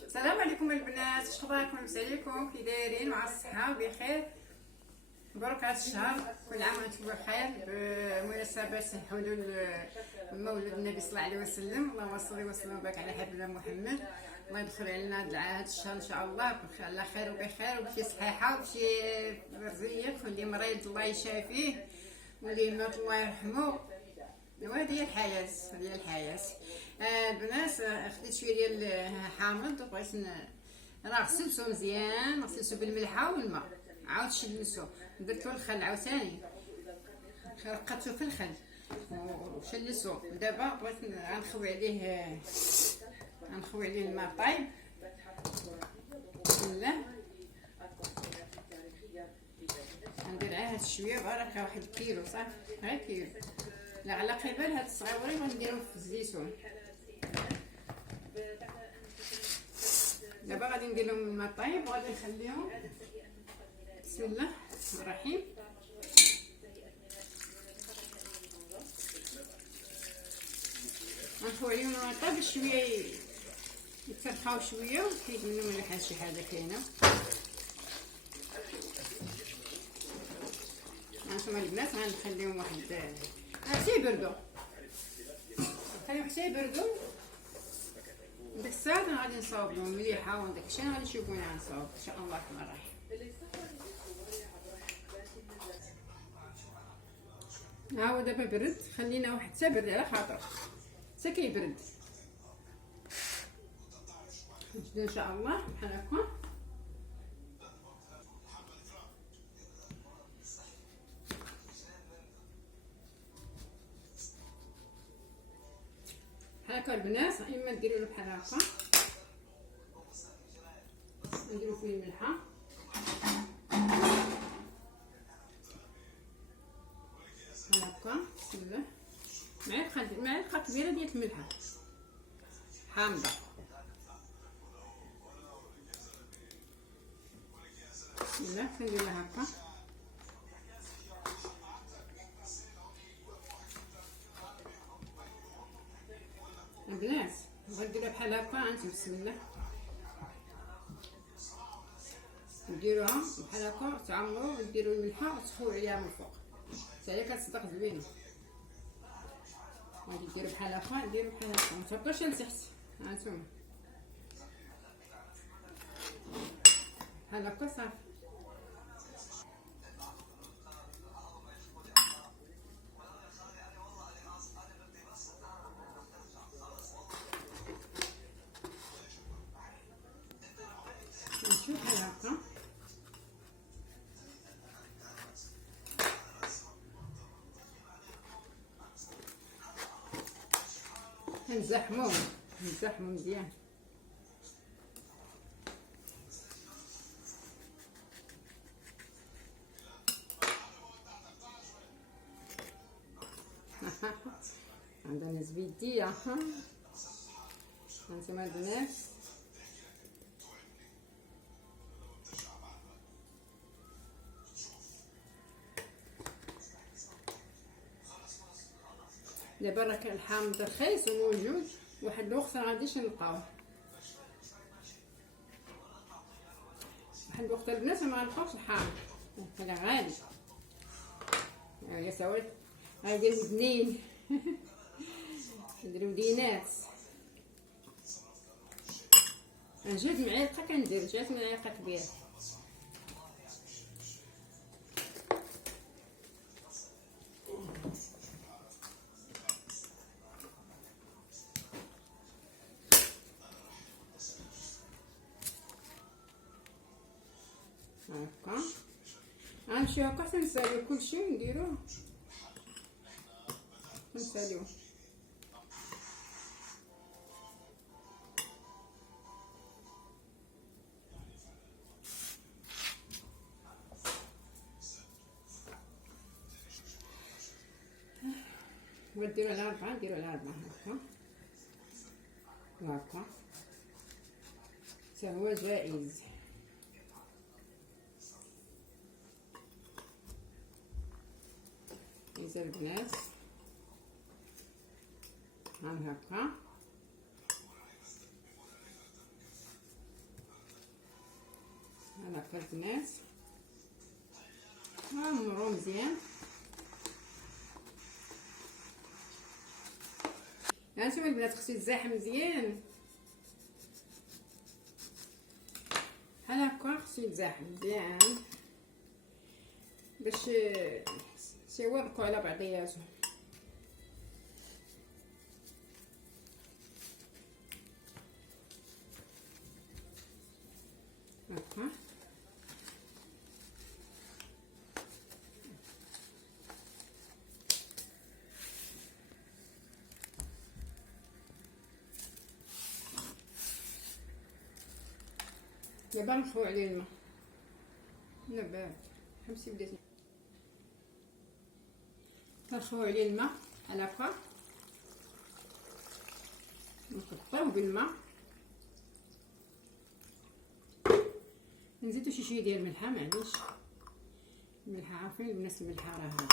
السلام عليكم البنات، اش اخباركم؟ لاباس عليكم؟ كي دايرين؟ مع الصحه وبخير. مبروك هذا الشهر، كل عام وانتم بخير. بمناسبه حلول مولد النبي صلى الله عليه وسلم، اللهم صل وسلم وبارك على حبيبنا محمد. الله يدخل علينا هذا الشهر ان شاء الله على خير وبخير وبشي صحيحه وبشي رزق، واللي مريض الله يشافيه واللي مات الله يرحمه. وهذه الحياة، هذه الحياة. البنات خديت شويه ديال حامض وبغيت نغسلو مزيان، نغسلو بالملحه والماء، عاود شلسو، درتو الخل عاوتاني، رقدتو في الخل وشلسو. دابا بغيت غنخوي عليه الماء طايب. بسم الله، ندير هاد شويه برك، واحد كيلو صح، غير كيلو. لا على قبل هاد الصغيورين غنديرهم في الزيتون. دابا غادي ندير لهم الماء طايب وغادي نخليهم. بسم الله الرحمن الرحيم. غنخوي عليهم الماء طايب شويه يترخاو شويه ونحيد منهم الريحه شي حاجه كاينه. هانتوما البنات غنخليهم واحد حتى يبردو، خليهم حتى يبردو. ديك الساعه غادي نصاوب لهم مليحه وداك الشيء غادي تشوفونا نصاوب ان شاء الله الرحمن الرحيم. ها هو دابا برد، خلينا واحد حتى برد على خاطر حتى كيبرد. نشدو ان شاء الله بحال هكا. بحال هكا البنات، اما ديروا له بحال هكا، نديرو فيه الملحه بحال هكا. بسم الله، معلقه كبيره ديال الملحه حامضه. بسم الله، كنديرها هكا. البنات غنديرها بحال هكا، انتم بسم الله نديروها بحال هكا، تعمروا وديروا الملحه وتخويو عليها من الفوق حتى هي كتصدق زوينه. غادي ديروا بحال هكا، ديروا بحال هكا، ما تهبطوش لتحت. هانتوما بحال هكا صافي. نشوف بحال هكا. نزحمو مزيان. عندنا زبيديه. هانتوما البنات دابا راه كان الحامض رخيص وموجود، واحد الوقت ما غاديش نلقاوه، واحد الوقت البنات ما غنلقاوش الحامض، هذا غالي. يا سويت غادي بنين نديرو مدينات. جوج معالق كندير، 3 معالق كبيره. هكا غنمشيو هكا تنساليو كلشي ونديروه، نساليوه. نديرو على 4، نديرو على 4 هكا وهكا حتى هو جائز. إذا البنات هان هكا صافي البنات نمرو مزيان. هانتوما البنات خصو يتزاح مزيان بحال هكا، خصو يتزاح مزيان باش يورقوا على بعضياتهم. هكا دابا نخوي عليه الماء. دابا حمسي بدات كنخوي عليه الماء بحال هكا، نقطعوه بالماء، نزيدو شي شويه ديال الملحه. معليش الملحه عارفين البنات الملحه راه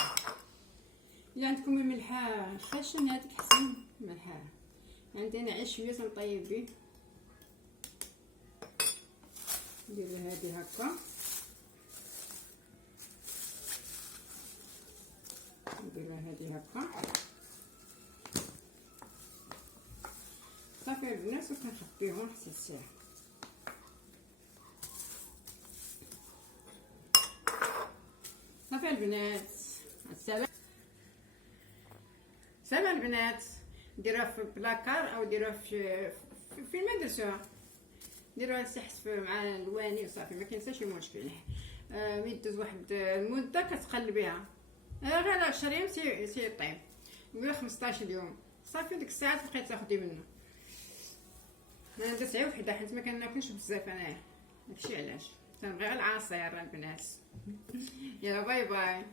الا عندكم الملحه خشن هذيك حسن. الملحه عندنا غير شويه تنطيب به. نديرو هادي هكا، نديرو هادي هكا صافي البنات، وكنخبيهم حتى الساعه. صافي البنات، السلام. سلام البنات، ديروها في بلاكار او ديروها في ما درتوها، ديروها تحت مع الواني وصافي، ما كاين حتى شي مشكل. ملي دوز واحد المده كتقلبيها غير 10 يوم تيطيب، ولا 15 يوم صافي. ديك الساعه تبقاي تاخدي منه. انا درت غير وحده حيت ما كناكلش بزاف انايا، داكشي علاش تنبغي غير العصير البنات. يلا باي باي.